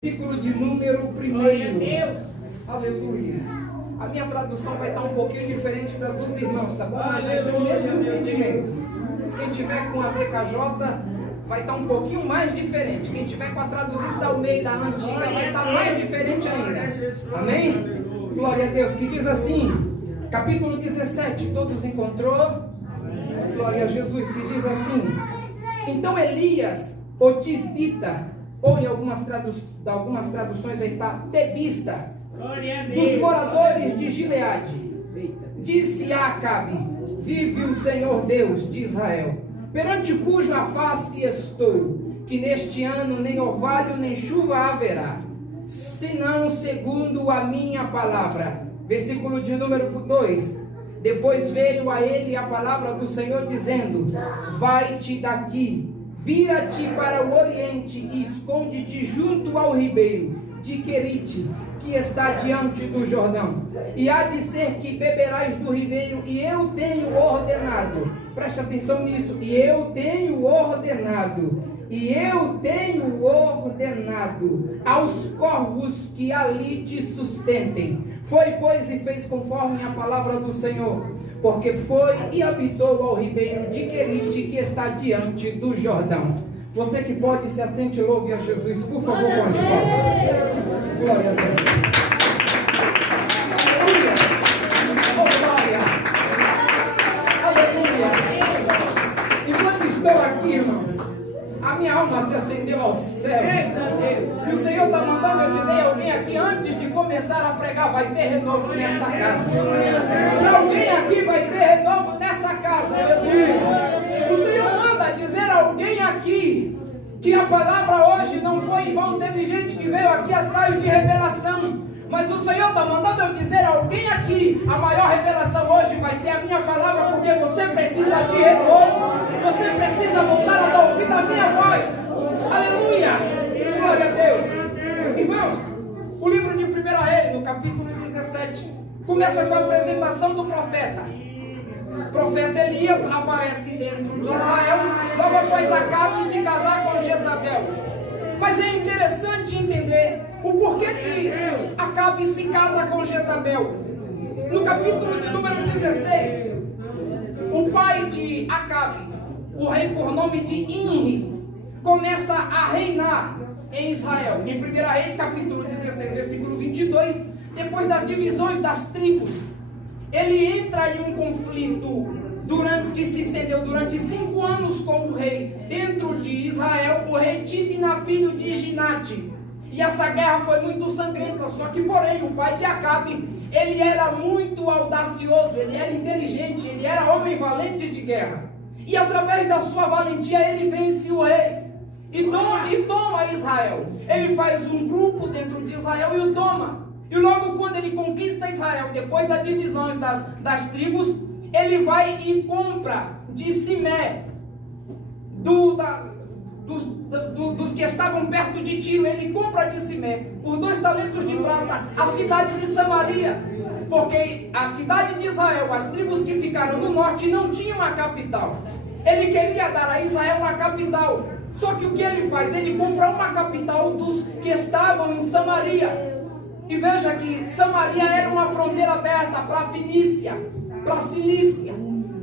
Versículo de número 1. Aleluia. A minha tradução vai estar um pouquinho diferente da dos irmãos, tá bom? Mas vai ser o mesmo entendimento. Quem tiver com a BKJ vai estar um pouquinho mais diferente. Quem tiver com a traduzida da Almeida antiga vai estar mais diferente ainda. Amém? Glória a Deus. Que diz assim, capítulo 17. Todos encontrou? Glória a Jesus. Que diz assim: então Elias, o tisbita, ou em algumas traduções vai estar tebista, dos moradores de Gileade, disse a Acabe: vive o Senhor Deus de Israel, perante cuja face estou, que neste ano nem orvalho nem chuva haverá, senão segundo a minha palavra. Versículo de número 2. Depois veio a ele a palavra do Senhor dizendo: vai-te daqui, vira-te para o oriente e esconde-te junto ao ribeiro de Querite, que está diante do Jordão. E há de ser que beberás do ribeiro, e eu tenho ordenado, preste atenção nisso, e eu tenho ordenado aos corvos que ali te sustentem. Foi, pois, e fez conforme a palavra do Senhor, porque foi e habitou ao ribeiro de Querite, que está diante do Jordão. Você que pode, se assente e louve a Jesus, por favor, com as palmas. Glória a Deus. Aleluia. Oh, glória. Aleluia. Enquanto estou aqui, irmão, a minha alma se acendeu ao céu. E o Senhor está mandando eu dizer a alguém aqui, antes de começar a pregar, vai ter renovo nessa casa. Para alguém aqui vai ter renovo nessa casa. Aleluia. O Senhor manda dizer a alguém aqui que a palavra hoje não foi em vão. Teve gente que veio aqui atrás de revelação, mas o Senhor está mandando eu dizer a alguém aqui: a maior revelação hoje vai ser a minha palavra, porque você precisa de renovo. Você precisa voltar a ouvir a minha voz. Aleluia. Glória a Deus. Irmãos, o livro de 1 Reis, no capítulo 17, começa com a apresentação do profeta. O profeta Elias aparece dentro de Israel, logo após Acabe se casar com Jezabel. Mas é interessante entender o porquê que Acabe se casa com Jezabel. No capítulo de número 16, o pai de Acabe, o rei por nome de Imri, começa a reinar em Israel. Em 1 Reis, capítulo 16, versículo 22, depois das divisões das tribos, ele entra em um conflito que se estendeu durante 5 anos com o rei dentro de Israel, o rei Tibna, filho de Ginate. E essa guerra foi muito sangrenta, só que porém o pai de Acabe, ele era muito audacioso, ele era inteligente, ele era homem valente de guerra. E através da sua valentia ele vence o rei e toma Israel. Ele faz um grupo dentro de Israel e o toma. E logo quando ele conquista Israel, depois das divisões das tribos, ele vai e compra de Simé, dos que estavam perto de Tiro, ele compra de Simé, por 2 talentos de prata, a cidade de Samaria. Porque a cidade de Israel, as tribos que ficaram no norte, não tinham uma capital. Ele queria dar a Israel uma capital. Só que o que ele faz? Ele compra uma capital dos que estavam em Samaria. E veja que Samaria era uma fronteira aberta para a Fenícia, para a Cilícia.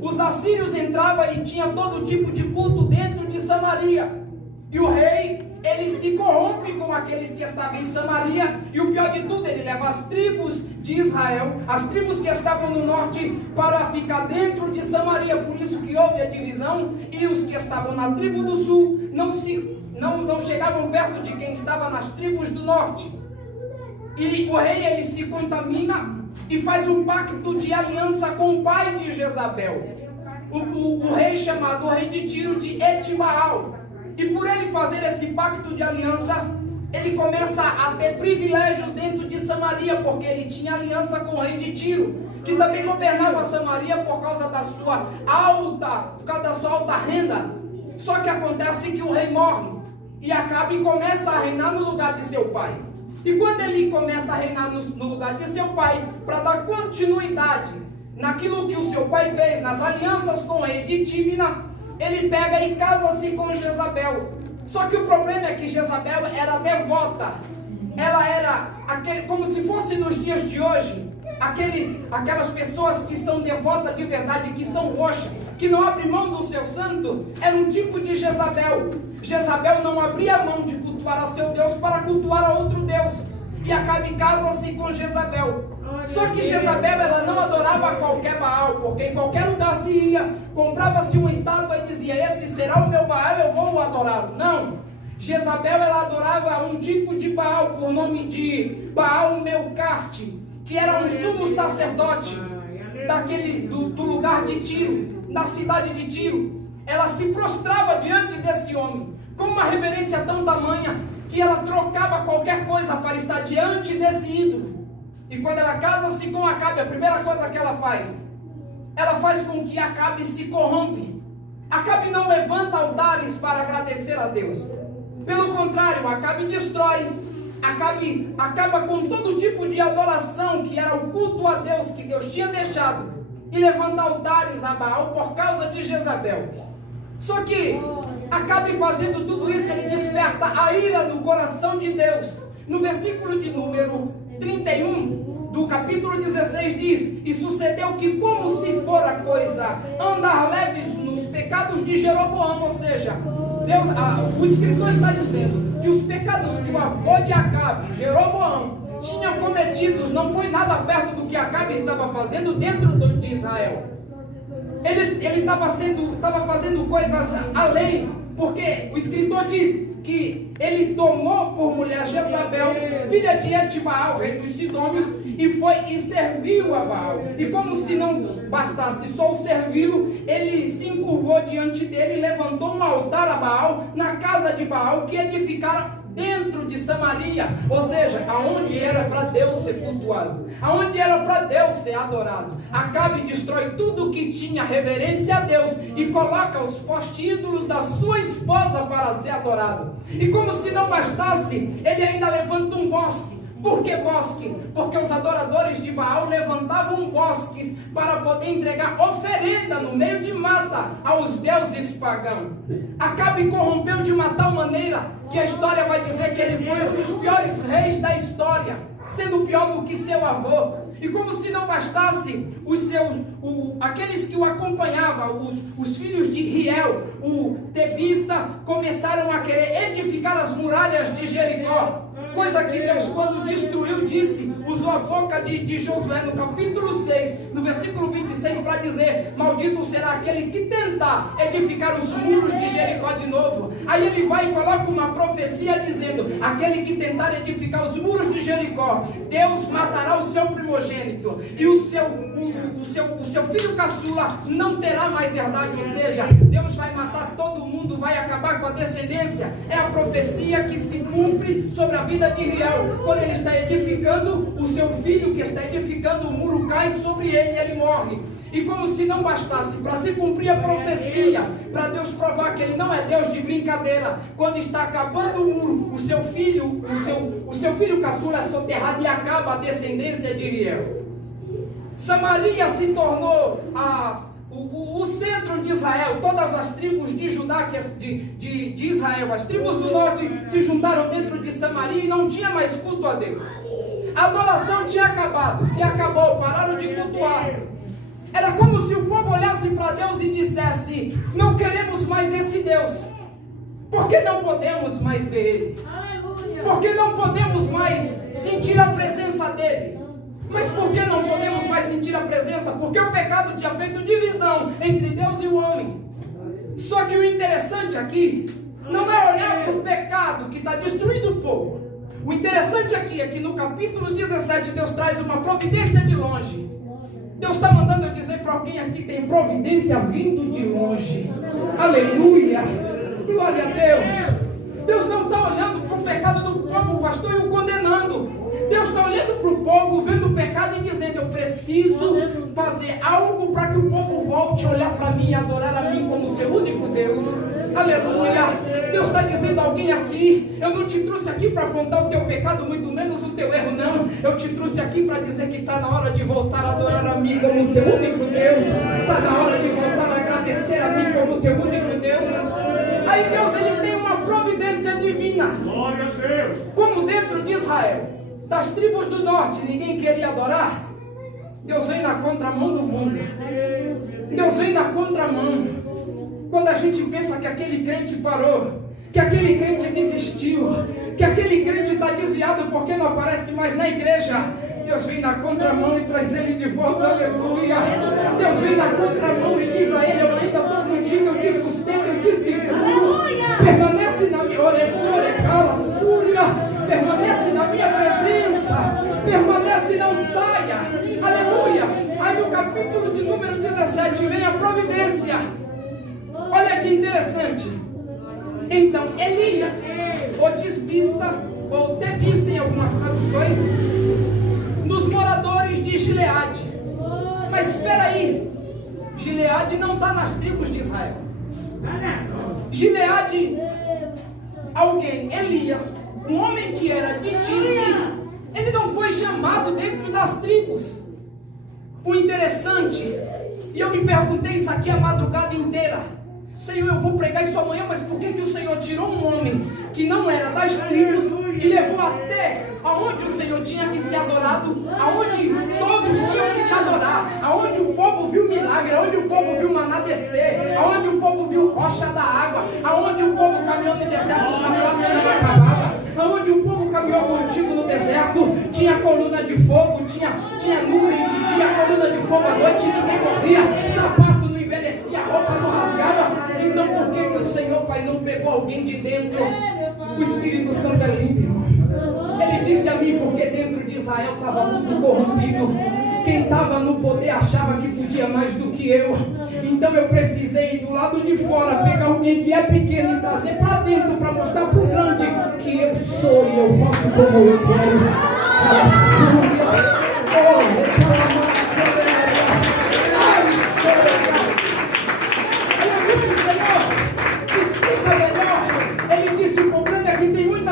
Os assírios entravam e tinha todo tipo de culto dentro de Samaria. E o rei, ele se corrompe com aqueles que estavam em Samaria. E o pior de tudo, ele leva as tribos de Israel, as tribos que estavam no norte, para ficar dentro de Samaria. Por isso que houve a divisão. E os que estavam na tribo do sul não chegavam perto de quem estava nas tribos do norte. E o rei, ele se contamina e faz um pacto de aliança com o pai de Jezabel, o rei chamado, o rei de Tiro, de Etibaal. E por ele fazer esse pacto de aliança, ele começa a ter privilégios dentro de Samaria, porque ele tinha aliança com o rei de Tiro, que também governava Samaria por causa da sua alta renda. Só que acontece que o rei morre e Acabe começa a reinar no lugar de seu pai. E quando ele começa a reinar no lugar de seu pai, para dar continuidade naquilo que o seu pai fez, nas alianças com o rei de Tibna, ele pega e casa-se com Jezabel. Só que o problema é que Jezabel era devota como se fosse nos dias de hoje, aquelas pessoas que são devotas de verdade, que são roxas, que não abrem mão do seu santo, era um tipo de Jezabel. Jezabel não abria mão de cultuar a seu Deus para cultuar a outro Deus. E Acabe casa-se com Jezabel. Só que Jezabel, ela não adorava qualquer Baal, porque em qualquer lugar se ia, comprava-se uma estátua e dizia: esse será o meu Baal, eu vou adorá-lo. Não. Jezabel, ela adorava um tipo de Baal, por nome de Baal Melcarte, que era um sumo sacerdote do lugar de Tiro, da cidade de Tiro. Ela se prostrava diante desse homem, com uma reverência tão tamanha, que ela trocava qualquer coisa para estar diante desse ídolo. E quando ela casa-se com Acabe, a primeira coisa que ela faz com que Acabe se corrompe. Acabe não levanta altares para agradecer a Deus. Pelo contrário, Acabe destrói. Acabe acaba com todo tipo de adoração que era o culto a Deus que Deus tinha deixado, e levanta altares a Baal por causa de Jezabel. Só que Acabe fazendo tudo isso, ele desperta a ira no coração de Deus. No versículo de número 31 do capítulo 16 diz: e sucedeu que, como se fora coisa andar leves nos pecados de Jeroboão, ou seja, o escritor está dizendo que os pecados que o avô de Acabe, Jeroboão, tinha cometidos não foi nada perto do que Acabe estava fazendo dentro de Israel. Ele estava fazendo coisas além, porque o escritor diz que ele tomou por mulher Jezabel, filha de Etibaal, rei dos Sidônios, e foi e serviu a Baal. E como se não bastasse só o servi-lo, ele se encurvou diante dele e levantou um altar a Baal na casa de Baal, que edificaram dentro de Samaria, ou seja, aonde era para Deus ser cultuado, aonde era para Deus ser adorado. Acabe destrói tudo que tinha reverência a Deus e coloca os postídolos da sua esposa para ser adorado. E como se não bastasse, ele ainda levanta um bosque. Por que bosque? Porque os adoradores de Baal levantavam bosques para poder entregar oferenda no meio de mata aos deuses pagãos. Acabe corrompeu de uma tal maneira que a história vai dizer que ele foi um dos piores reis da história, sendo pior do que seu avô. E como se não bastasse, aqueles que o acompanhavam, os filhos de Riel, o Tebista, começaram a querer edificar as muralhas de Jericó. Coisa que Deus, quando destruiu, usou a boca de Josué no capítulo 6, no versículo 26, para dizer: maldito será aquele que tentar edificar os muros de Jericó de novo. Aí ele vai e coloca uma profecia dizendo: aquele que tentar edificar os muros de Jericó, Deus matará o seu primogênito, e o seu filho caçula não terá mais herdade. Ou seja, Deus vai matar todo mundo, vai acabar com a descendência. É a profecia que se cumpre sobre a vida de Riel. Quando ele está edificando, o seu filho que está edificando o muro cai sobre ele e ele morre. E como se não bastasse, para se cumprir a profecia, para Deus provar que ele não é Deus de brincadeira, quando está acabando o muro, o seu filho caçula é soterrado e acaba a descendência de Riel. Samaria se tornou o centro de Israel. Todas as tribos de Judá, de Israel, as tribos do norte se juntaram dentro de Samaria e não tinha mais culto a Deus. A adoração tinha acabado, se acabou, pararam de cultuar. Era como se o povo olhasse para Deus e dissesse: não queremos mais esse Deus, porque não podemos mais ver Ele, porque não podemos mais sentir a presença dEle. Mas por que não podemos mais sentir a presença? Porque o pecado tinha feito divisão entre Deus e o homem. Só que o interessante aqui não é olhar para o pecado que está destruindo o povo. O interessante aqui é que no capítulo 17 Deus traz uma providência de longe. Deus está mandando eu dizer para alguém aqui: tem providência vindo de longe. Aleluia! Glória a Deus! Deus não está olhando para o pecado do povo, pastor, e o condenando. Deus está olhando para o povo, vendo o pecado e dizendo: eu preciso fazer algo para que o povo volte a olhar para mim e adorar a mim como seu único Deus. Aleluia! Deus está dizendo a alguém aqui: eu não te trouxe aqui para apontar o teu pecado, muito menos o teu erro, não. Eu te trouxe aqui para dizer que está na hora de voltar a adorar a mim como seu único Deus. Está na hora de voltar a agradecer a mim como teu único Deus. Aí Deus, ele tem uma providência divina. Glória a Deus. Como dentro de Israel, Das tribos do norte, ninguém queria adorar. Deus vem na contramão do mundo. Deus vem na contramão. Quando a gente pensa que aquele crente parou, que aquele crente desistiu, que aquele crente está desviado porque não aparece mais na igreja, Deus vem na contramão e traz ele de volta, aleluia. Deus vem na contramão e diz a ele: eu ainda estou contigo, eu te sustento, eu te seguro. Permanece na minha permanece na minha presença, permanece e não saia, aleluia. Aí no capítulo de número 17 vem a providência. Olha que interessante. Então Elias, o tisbista, ou tebista em algumas traduções, nos moradores de Gileade. Mas espera aí, Gileade não está nas tribos de Israel. Gileade, alguém, Elias, um homem que era de Tisbe, ele não foi chamado dentro das tribos. O interessante, e eu me perguntei isso aqui a madrugada inteira: Senhor, eu vou pregar isso amanhã, mas por que o Senhor tirou um homem que não era das tribos e levou até aonde o Senhor tinha que ser adorado, aonde todos tinham que te adorar, aonde o povo viu milagre, aonde o povo viu maná descer, aonde o povo viu rocha da água, aonde o povo caminhou no deserto, o sapato não acabava, aonde o povo caminhou contigo no deserto, tinha coluna de fogo, tinha nuvem de dia, coluna de fogo à noite, ninguém morria, sapato não envelhecia, roupa não rasgava. Então por que o Senhor, Pai, não pegou alguém de dentro? O Espírito Santo é lindo, irmão. Ele disse a mim, porque dentro de Israel estava tudo corrompido. Quem estava no poder achava que podia mais do que eu. Então eu precisei, do lado de fora, pegar alguém que é pequeno e trazer para dentro, para mostrar para o grande que eu sou e eu faço como eu quero.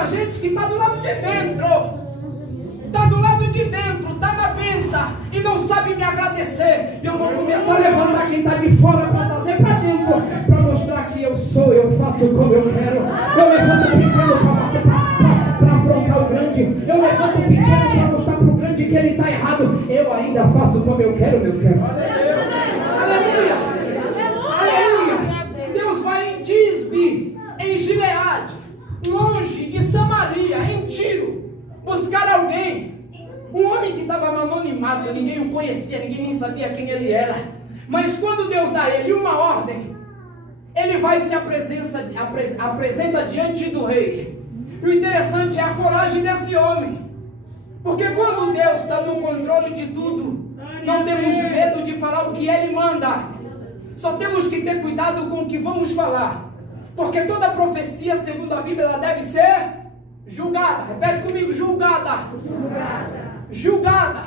Gente que está do lado de dentro, está na benção e não sabe me agradecer. Eu vou começar a levantar quem está de fora para trazer para dentro, para mostrar que eu sou, eu faço como eu quero. Eu levanto o pequeno para afrontar o grande, eu levanto o pequeno para mostrar para o grande que ele está errado. Eu ainda faço como eu quero, meu servo. Aleluia, aleluia. Deus vai em Tisbe, em Gileade, longe de Samaria, em Tiro, buscar alguém, um homem que estava no anonimato, ninguém o conhecia, ninguém nem sabia quem ele era. Mas quando Deus dá a ele uma ordem, ele vai e se apresenta diante do rei. E o interessante é a coragem desse homem, porque quando Deus está no controle de tudo, não temos medo de falar o que ele manda. Só temos que ter cuidado com o que vamos falar, porque toda profecia, segundo a Bíblia, ela deve ser julgada. Repete comigo: julgada. Julgada.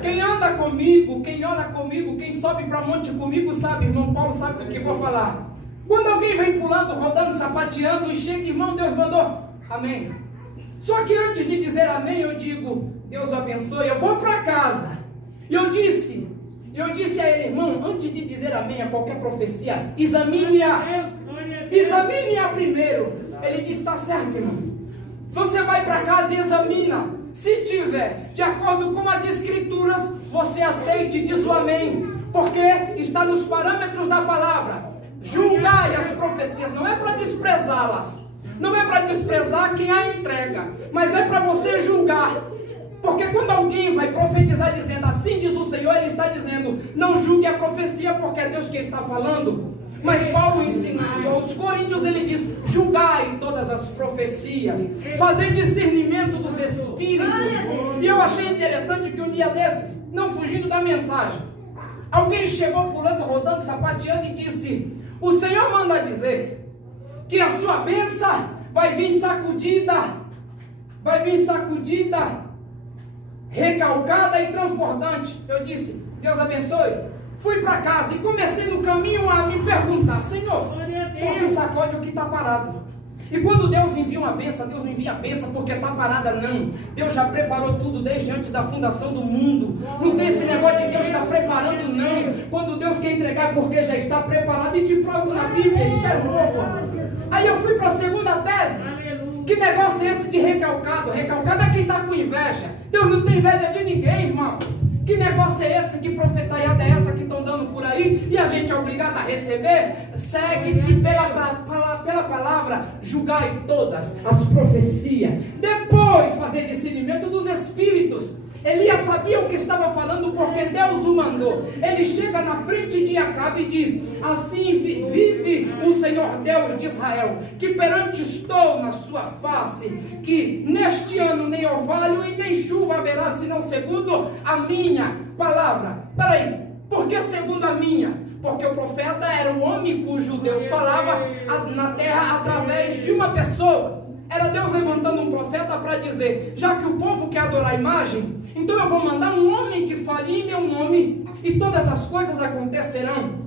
Quem anda comigo, quem ora comigo, quem sobe para monte comigo sabe, irmão Paulo sabe do que vou falar. Quando alguém vem pulando, rodando, sapateando e chega, irmão, Deus mandou, amém. Só que antes de dizer amém, eu digo: Deus abençoe, eu vou para casa. E eu disse a ele: irmão, antes de dizer amém a qualquer profecia, examine-a primeiro. Ele disse: está certo, irmão. Você vai para casa e examina. Se tiver de acordo com as escrituras, você aceite e diz o amém, porque está nos parâmetros da palavra. Julgai as profecias, não é para desprezá-las, não é para desprezar quem a entrega, mas é para você julgar. Porque quando alguém vai profetizar dizendo assim diz o Senhor, ele está dizendo: não julgue a profecia, porque é Deus quem está falando. Mas Paulo ensina aos Coríntios, ele diz: julgai todas as profecias, fazer discernimento dos espíritos. E eu achei interessante que um dia desses, não fugindo da mensagem, alguém chegou pulando, rodando, sapateando e disse: o Senhor manda dizer que a sua bênção vai vir sacudida, recalcada e transbordante. Eu disse: Deus abençoe. Fui para casa e comecei no caminho a me perguntar: Senhor, só se sacode o que está parado. E quando Deus envia uma bênção, Deus não envia a bênção porque está parada, não. Deus já preparou tudo desde antes da fundação do mundo. Não tem esse negócio de Deus estar preparando, não. Quando Deus quer entregar é porque já está preparado. E te provo na Bíblia, espera um pouco. Aí eu fui para a segunda tese, Que negócio é esse de recalcado? Recalcado é quem está com inveja. Deus não tem inveja de ninguém, irmão. Que negócio é esse? Que profetaiada é essa que estão dando por aí? E a gente é obrigado a receber? Segue-se pela palavra, julgai todas as profecias. Depois fazer discernimento dos espíritos. Elias sabia o que estava falando porque Deus o mandou. Ele chega na frente de Acabe e diz: assim vive o Senhor Deus de Israel, que perante estou na sua face, que neste ano nem orvalho e nem chuva haverá, senão segundo a minha palavra. Peraí, por que segundo a minha? Porque o profeta era o homem cujo Deus falava na terra através de uma pessoa. Era Deus levantando um profeta para dizer: já que o povo quer adorar a imagem, então eu vou mandar um homem que fale em meu nome, e todas as coisas acontecerão.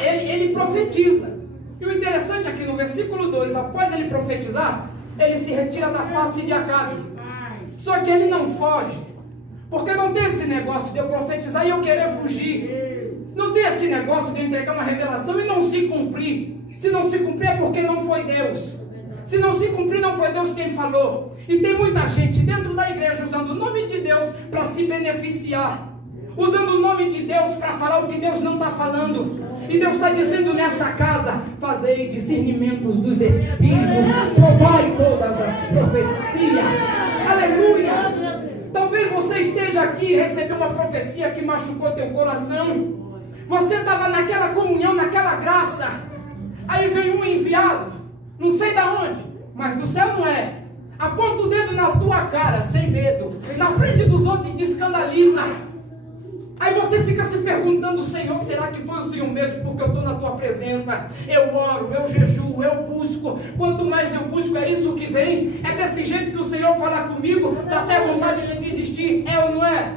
Ele profetiza. E o interessante é que no versículo 2, após ele profetizar, ele se retira da face de Acabe. Só que ele não foge, porque não tem esse negócio de eu profetizar e eu querer fugir. Não tem esse negócio de eu entregar uma revelação e não se cumprir. Se não se cumprir é porque não foi Deus. Se não se cumprir, não foi Deus quem falou. E tem muita gente dentro da igreja usando o nome de Deus para se beneficiar, usando o nome de Deus para falar o que Deus não está falando. E Deus está dizendo nessa casa: fazei discernimentos dos espíritos, provai todas as profecias. Aleluia! Talvez você esteja aqui e recebeu uma profecia que machucou teu coração. Você estava naquela comunhão, naquela graça. Aí vem um enviado, não sei da onde, mas do céu não é. Aponta o dedo na tua cara, sem medo, na frente dos outros e te escandaliza. Aí você fica se perguntando: Senhor, será que foi o Senhor mesmo? Porque eu estou na tua presença, eu oro, eu jejuo, eu busco. Quanto mais eu busco, é isso que vem. É desse jeito que o Senhor fala comigo, dá até vontade de desistir, é ou não é?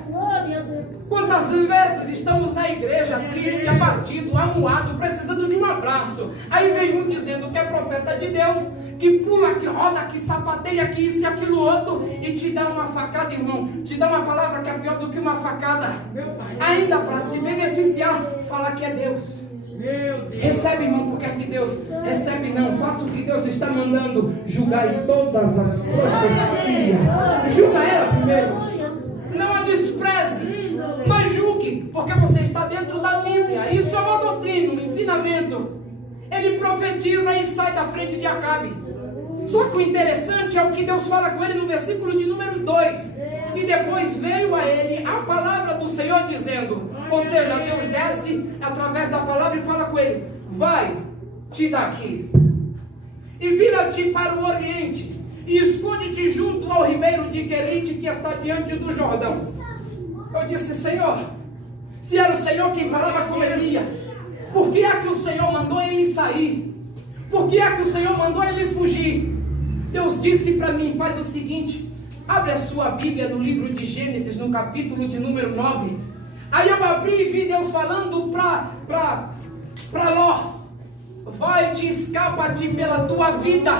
Quantas vezes estamos na igreja triste, abatido, amuado, precisando de um abraço. Aí vem um dizendo que é profeta de Deus, que pula, que roda, que sapateia, que isso e aquilo outro, e te dá uma facada, irmão. Te dá uma palavra que é pior do que uma facada. Ainda para se beneficiar, fala que é Deus. Recebe, irmão, porque é de Deus. Recebe não, faça o que Deus está mandando. Julgai todas as profecias. Julga ela primeiro. Não a despreze, mas julgue, porque você está dentro da Bíblia. Isso é uma doutrina, um ensinamento. Ele profetiza e sai da frente de Acabe. Só que o interessante é o que Deus fala com ele no versículo de número 2. E depois veio a ele a palavra do Senhor dizendo, ou seja, Deus desce através da palavra e fala com ele: vai-te daqui e vira-te para o oriente e esconde-te junto ao ribeiro de Querite, que está diante do Jordão. Eu disse: Senhor, se era o Senhor quem falava com Elias, por que é que o Senhor mandou ele sair? Por que é que o Senhor mandou ele fugir? Deus disse para mim: faz o seguinte, abre a sua Bíblia no livro de Gênesis, no capítulo de número 9. Aí eu abri e vi Deus falando para Ló: vai-te, escapa-te pela tua vida.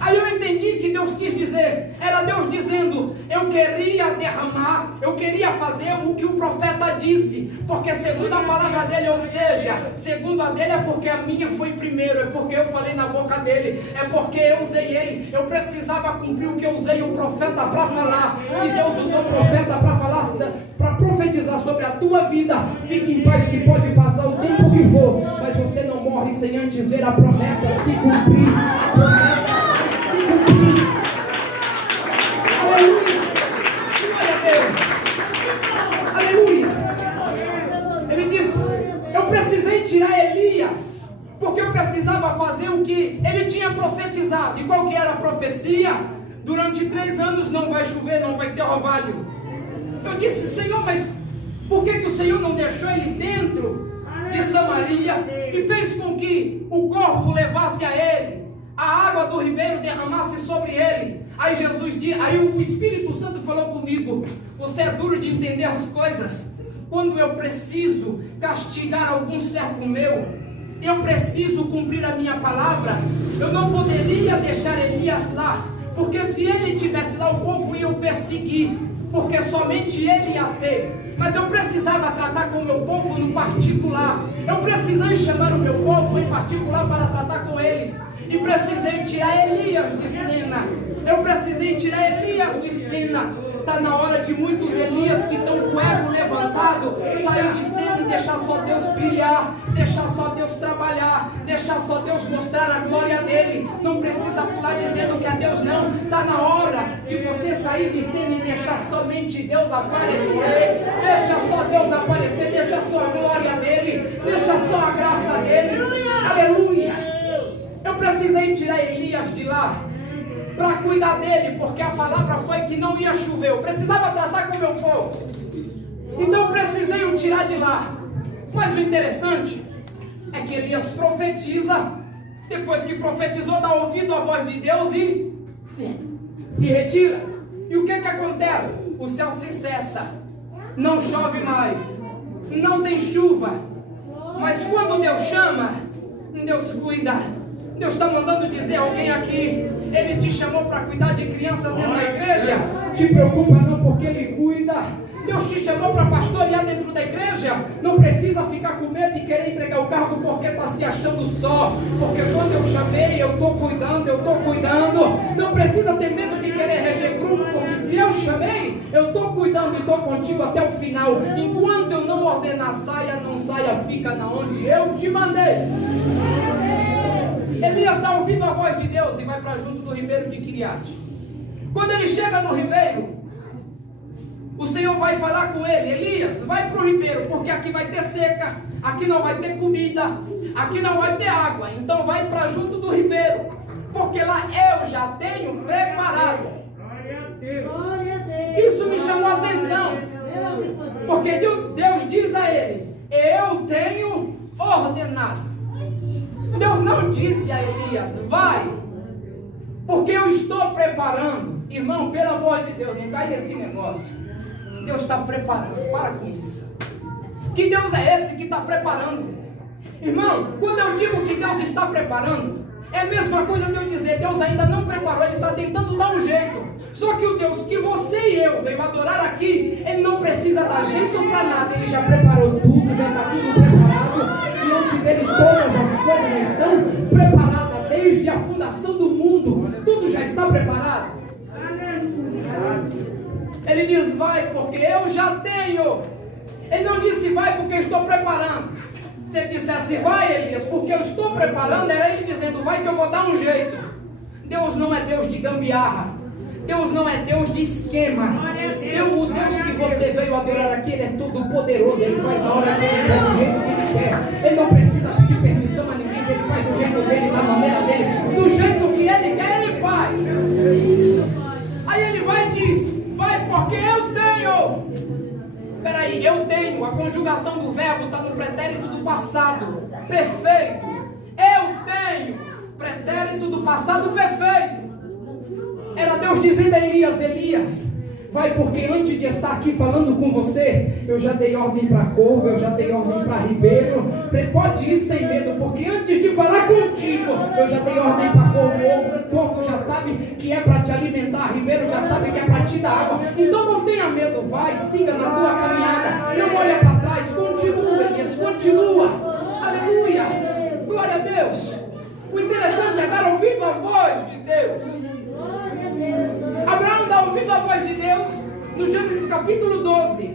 Aí eu entendi que Deus quis dizer, era Deus dizendo: eu queria derramar, eu queria fazer o que o profeta disse, porque segundo a palavra dele, ou seja, segundo a dele, é porque a minha foi primeiro, é porque eu falei na boca dele, é porque eu usei ele, eu precisava cumprir o que eu usei o profeta para falar. Se Deus usou o profeta para falar, para profetizar sobre a tua vida, fique em paz, que pode passar o tempo que for, mas você não morre sem antes ver a promessa se cumprir. A promessa se cumprir. Aleluia. Glória a Deus. Aleluia. Ele disse: eu precisei tirar Elias, porque eu precisava fazer o que ele tinha profetizado. E qual que era a profecia? Durante 3 anos não vai chover, não vai ter orvalho. Eu disse: Senhor, mas por que o Senhor não deixou ele dentro de Samaria e fez com que o corvo levasse a ele, a água do ribeiro derramasse sobre ele? Aí Jesus disse, aí o Espírito Santo falou comigo: você é duro de entender as coisas. Quando eu preciso castigar algum servo meu, eu preciso cumprir a minha palavra. Eu não poderia deixar Elias lá, porque se ele estivesse lá, o povo ia o perseguir, porque somente ele ia ter. Mas eu precisava tratar com o meu povo no particular. Eu precisei chamar o meu povo em particular para tratar com eles. E precisei tirar Elias de cena. Eu precisei tirar Elias de cena. Está na hora de muitos Elias que estão com o ego levantado sair de cena e deixar só Deus brilhar, deixar só Deus trabalhar, deixar só Deus mostrar a glória dele. Não precisa pular dizendo que é Deus, não. Está na hora de você sair de cena e deixar somente Deus aparecer. Deixa só Deus aparecer, deixa só a glória dele, deixa só a graça dele. Aleluia! Eu precisei tirar Elias de lá para cuidar dele, porque a palavra foi que não ia chover. Eu precisava tratar com o meu povo. Então eu precisei o tirar de lá. Mas o interessante é que Elias profetiza. Depois que profetizou, dá ouvido à voz de Deus e se retira. E o que acontece? O céu se cessa. Não chove mais. Não tem chuva. Mas quando Deus chama, Deus cuida. Deus está mandando dizer a alguém aqui: Ele te chamou para cuidar de criança dentro da igreja. Te preocupa não, porque Ele cuida. Deus te chamou para pastorear dentro da igreja. Não precisa ficar com medo de querer entregar o cargo porque está se achando só. Porque quando eu chamei, eu estou cuidando, eu estou cuidando. Não precisa ter medo de querer reger grupo, porque se eu chamei, eu estou cuidando e estou contigo até o final. Enquanto eu não ordenar saia, não saia, fica na onde eu te mandei. Elias está ouvindo a voz de Deus e vai para junto do ribeiro de Quiriate. Quando ele chega no ribeiro, o Senhor vai falar com ele: Elias, vai para o ribeiro, porque aqui vai ter seca, aqui não vai ter comida, aqui não vai ter água. Então vai para junto do ribeiro, porque lá eu já tenho preparado. Isso me chamou a atenção, porque Deus diz a ele: eu tenho ordenado. Deus não disse a Elias: vai, porque eu estou preparando. Irmão, pelo amor de Deus, não cai nesse negócio. Deus está preparando, para com isso. Que Deus é esse que está preparando? Irmão, quando eu digo que Deus está preparando, é a mesma coisa de eu dizer: Deus ainda não preparou, Ele está tentando dar um jeito. Só que o Deus que você e eu veio adorar aqui, Ele não precisa dar jeito para nada. Ele já preparou tudo, já está tudo preparado. Diante dele todas as coisas já estão preparadas, desde a fundação do mundo. Tudo já está preparado. Ele diz: vai, porque eu já tenho. Ele não disse: vai, porque eu estou preparando. Se ele dissesse: vai, Elias, porque eu estou preparando, era ele dizendo: vai, que eu vou dar um jeito. Deus não é Deus de gambiarra. Deus não é Deus de esquema. O Deus que você veio adorar aqui, Ele é todo poderoso. Ele faz na hora que Ele quer, do jeito que Ele quer. Ele não precisa pedir permissão a ninguém. Ele faz do jeito dele, da maneira dele, do jeito que Ele quer, Ele faz. Aí Ele vai e diz: vai, porque eu tenho. Peraí, eu tenho. A conjugação do verbo está no pretérito do passado perfeito. Eu tenho. Pretérito do passado perfeito. Era Deus dizendo a Elias: Elias, vai, porque antes de estar aqui falando com você, eu já dei ordem para corvo, eu já dei ordem para ribeiro. Pode ir sem medo, porque antes de falar contigo, eu já dei ordem para corvo. Corvo já sabe que é para te alimentar, ribeiro já sabe que é para te dar água. Então não tenha medo, vai, siga na tua caminhada, não olha para trás, continua, Elias, continua. Aleluia, glória a Deus. O interessante é dar ouvido à voz de Deus. Abraão dá ouvido à voz de Deus no Gênesis capítulo 12.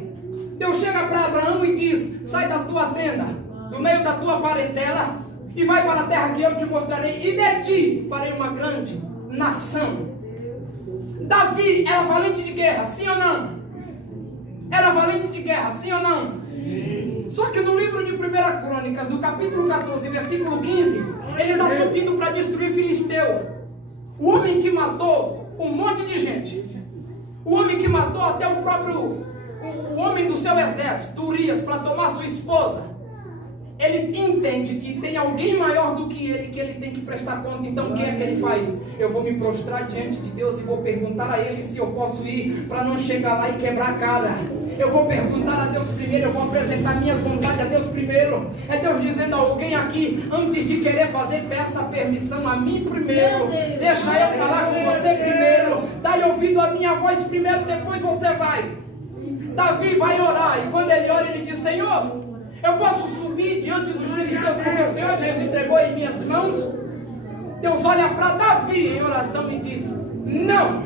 Deus chega para Abraão e diz: sai da tua tenda, do meio da tua parentela, e vai para a terra que eu te mostrarei, e de ti farei uma grande nação. Davi era valente de guerra, sim ou não? Era valente de guerra, sim ou não? Só que no livro de 1 Crônicas, no capítulo 14, versículo 15, ele está subindo para destruir Filisteu. O homem que matou um monte de gente, o homem que matou até o próprio, o homem do seu exército, Urias, para tomar sua esposa, ele entende que tem alguém maior do que ele tem que prestar conta. Então o que é que ele faz? Eu vou me prostrar diante de Deus e vou perguntar a Ele se eu posso ir, para não chegar lá e quebrar a cara. Eu vou perguntar a Deus primeiro, eu vou apresentar minhas vontades a Deus primeiro. É Deus dizendo a alguém aqui: antes de querer fazer, peça permissão a mim primeiro. Deixa eu falar com você primeiro. Dá ouvido a minha voz primeiro, depois você vai. Davi vai orar, e quando ele ora, ele diz: Senhor, eu posso subir diante dos filisteus porque o Senhor já os entregou em minhas mãos? Deus olha para Davi em oração e diz: não,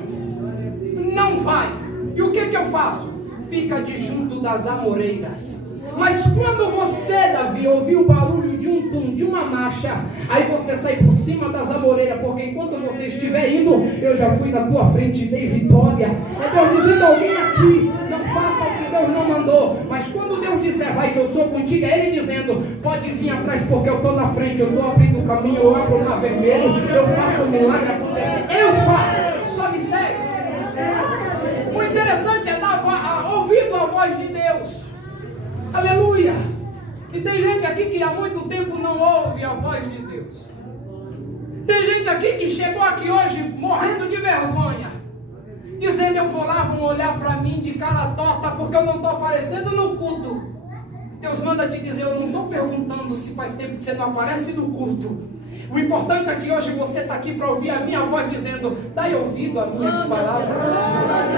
não vai. E o que eu faço? Fica de junto das amoreiras. Mas quando você, Davi, ouvir o barulho de um tum, de uma marcha, aí você sai por cima das amoreiras, porque enquanto você estiver indo, eu já fui na tua frente e dei vitória. É Deus dizendo: alguém aqui, não faça o que Deus não mandou. Mas quando Deus disser: vai que eu sou contigo, é Ele dizendo: pode vir atrás, porque eu estou na frente, eu estou abrindo o caminho, eu abro o mar vermelho, eu faço o milagre acontecer, eu faço, só me segue. O interessante é dar ouvido à voz de Deus. Aleluia! E tem gente aqui que há muito tempo não ouve a voz de Deus. Tem gente aqui que chegou aqui hoje morrendo de vergonha, dizendo: eu vou lá, vão olhar para mim de cara torta porque eu não estou aparecendo no culto. Deus manda te dizer: eu não estou perguntando se faz tempo que você não aparece no culto. O importante é que hoje você está aqui para ouvir a minha voz dizendo: dai ouvido às minhas palavras,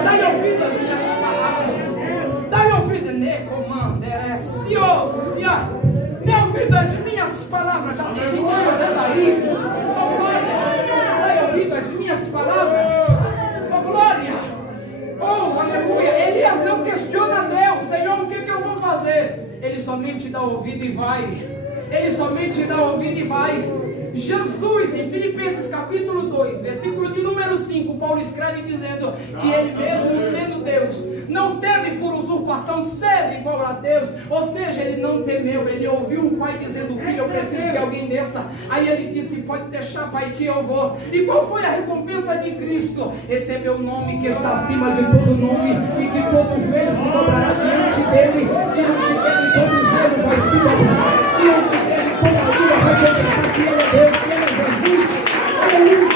dai ouvido às minhas palavras, dai ouvido, ne comandereciosia, dai ouvido às minhas palavras. Já tem gente chorando aí, oh glória, dai ouvido às minhas palavras, oh glória, oh aleluia. Elias não questiona Deus: Senhor, o que eu vou fazer? Ele somente dá ouvido e vai, ele somente dá ouvido e vai. Jesus, em Filipenses capítulo 2, versículo de número 5, Paulo escreve dizendo que ele mesmo sendo Deus, não teve por usurpação ser igual a Deus, ou seja, ele não temeu, ele ouviu o pai dizendo: filho, eu preciso que alguém desça. Aí ele disse: pode deixar, pai, que eu vou. E qual foi a recompensa de Cristo? Esse é meu nome que está acima de todo nome, e que todos os joelhos se dobrará diante dele, todo o joelho vai se dobrar diante dele, toda a vida vai confessar que ele é Deus, que ele é Jesus. Aleluia.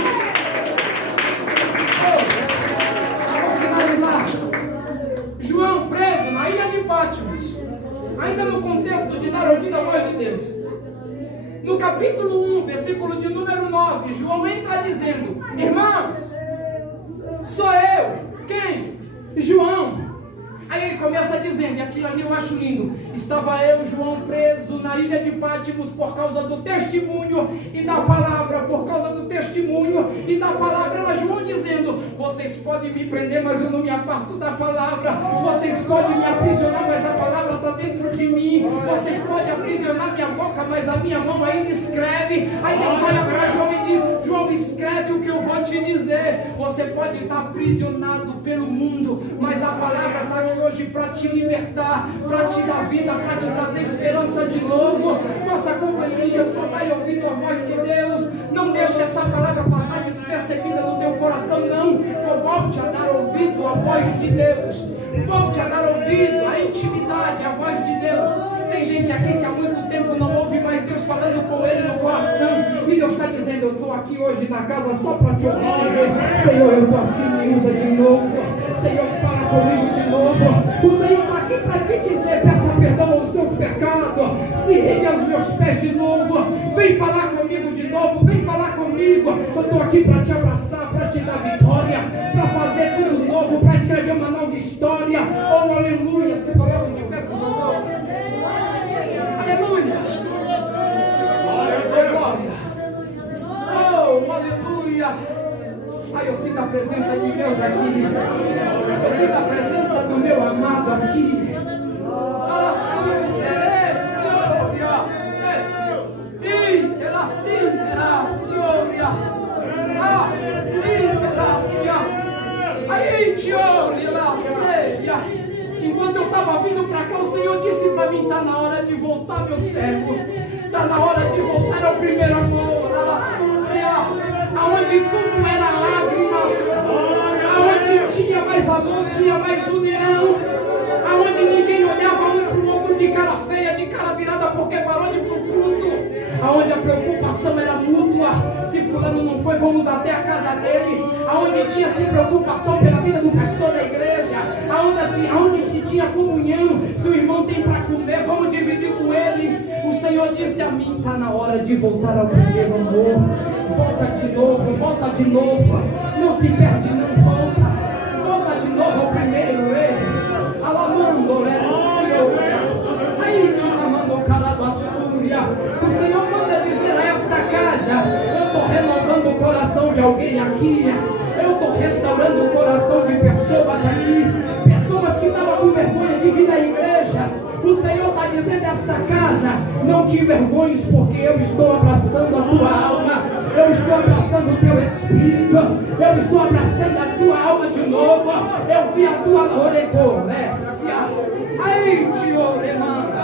Vamos finalizar. João preso na ilha de Patmos, ainda no contexto de dar ouvido à voz de Deus. No capítulo 1, versículo de número 9, João entra dizendo: irmãos, sou eu. Quem? João. Aí ele começa dizendo, e aquilo ali eu acho lindo: estava eu, João, preso na ilha de Patmos por causa do testemunho e da palavra, por causa do testemunho e da palavra. Era João dizendo: vocês podem me prender, mas eu não me aparto da palavra. Vocês podem me aprisionar, mas a palavra está dentro de mim. Vocês podem aprisionar minha boca, mas a minha mão ainda escreve. Aí Deus olha para João e diz: João, escreve o que eu vou te dizer. Você pode estar aprisionado pelo mundo, mas a palavra está aqui hoje para te libertar, para te dar vida, para te trazer esperança de novo. Faça como Elias, só vai ouvindo a voz de Deus. Não deixe essa palavra passar despercebida no teu coração, não. Volte a dar ouvido à voz de Deus. Volte a dar ouvido à intimidade, à voz de Deus. Tem gente aqui que há muito tempo não ouve mais Deus falando com ele no coração. E Deus está dizendo: eu estou aqui hoje na casa só para te ouvir dizer: Senhor, eu estou aqui, me usa de novo. Senhor, fala comigo de novo. O Senhor está aqui para te dizer: peça perdão aos teus pecados, se rende aos meus pés de novo, vem falar comigo de novo, vem falar comigo. Eu estou aqui para te abraçar, para te dar vitória, para fazer tudo novo, para escrever uma nova história. Oh, aleluia. Você coloca de pé, por favor. Aleluia. Oh, glória. Oh, aleluia. Ai, eu sinto a presença de Deus aqui. Eu sinto a presença do meu amado aqui. Enquanto eu estava vindo para cá, o Senhor disse para mim: está na hora de voltar, meu servo. Está na hora de voltar ao primeiro amor, aonde tudo era lágrimas, aonde tinha mais amor, tinha mais união, aonde ninguém olhava um para o outro de cara feia, de cara virada porque parou de ir para o culto, aonde a preocupação era mútua. Se fulano não foi, vamos até a casa dele. Aonde tinha-se preocupação pela vida do pastor da igreja, aonde se tinha comunhão. Se o irmão tem para comer, vamos dividir com ele. O Senhor disse a mim: está na hora de voltar ao primeiro amor. Volta de novo, volta de novo. Não se perde, não, volta. Volta de novo ao primeiro rei. Alamando, aí te mandou carado a súria. O Senhor manda dizer a esta casa: eu estou renovando nesta casa. Não te envergonhes, porque eu estou abraçando a tua alma. Eu estou abraçando o teu espírito. Eu estou abraçando a tua alma de novo. Eu vi a tua oregolécia. Aí te oremanda.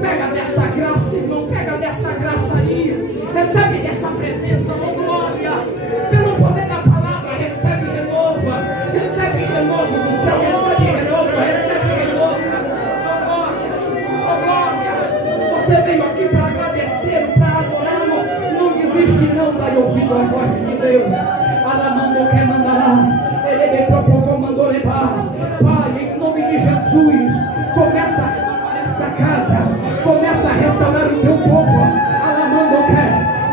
Pega dessa graça, irmão, pega dessa graça aí. Recebe dessa presença, oh glória. Pelo poder da palavra, recebe renovo. Recebe renovo do céu, recebe renovo, recebe renovo. Oh glória. Você veio aqui para agradecer, para adorá-lo. Não desiste não, dai ouvido à voz de Deus. Alamando que mandará. Ele me propôs, mandou levar. Pai, em nome de Jesus, começa a renovar esta casa. Começa a restaurar o teu povo.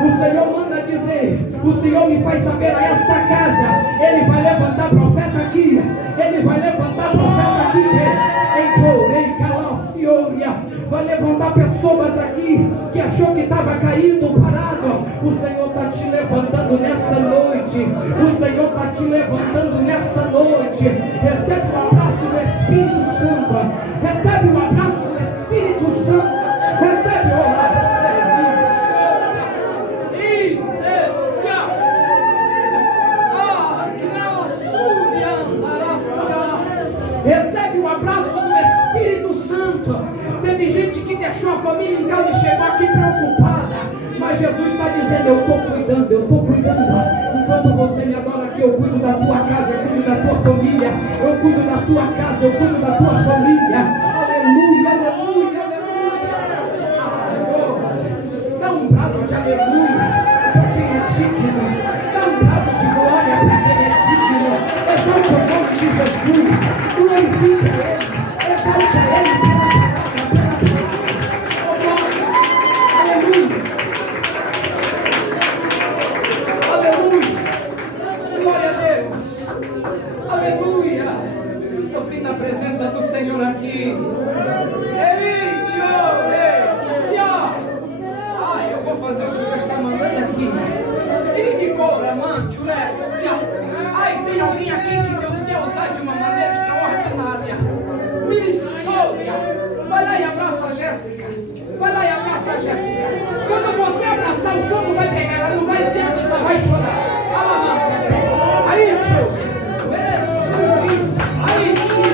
O Senhor manda dizer, o Senhor me faz saber a esta casa, Ele vai levantar profeta aqui, Ele vai levantar profeta aqui, vai levantar pessoas aqui que achou que estava caído, parado. O Senhor está te levantando nessa noite. O Senhor está te levantando nessa noite. Recebe o abraço do Espírito Santo. Recebe o abraço do Espírito Santo. Recebe o abraço. Recebe o abraço do Espírito Santo. Teve gente que deixou a família em casa e chegou aqui preocupada. Mas Jesus está dizendo, eu estou cuidando, eu estou cuidando. Enquanto você me adora aqui, eu cuido da tua casa, eu cuido da tua família. Eu cuido da tua casa, eu cuido da tua família. Aleluia, aleluia, aleluia. Dá um brado de aleluia para quem é digno. Dá um brado de glória para quem é digno. Exalta o nome de Jesus. Glorifica Ele. Exalta Ele pela palavra. Aleluia. Aleluia. Glória a Deus. Aleluia. Eu sinto a presença do Senhor aqui. Eu vou fazer o que Deus está mandando aqui. Ai, tem alguém aqui que Deus quer usar de uma maneira extraordinária. Minissória. Vai lá e abraça a Jéssica. Vai lá e abraça a Jéssica. Quando você abraçar, o fogo vai pegar. Ela não vai se abrir, ela vai chorar. Aí, tio. Aí, tio.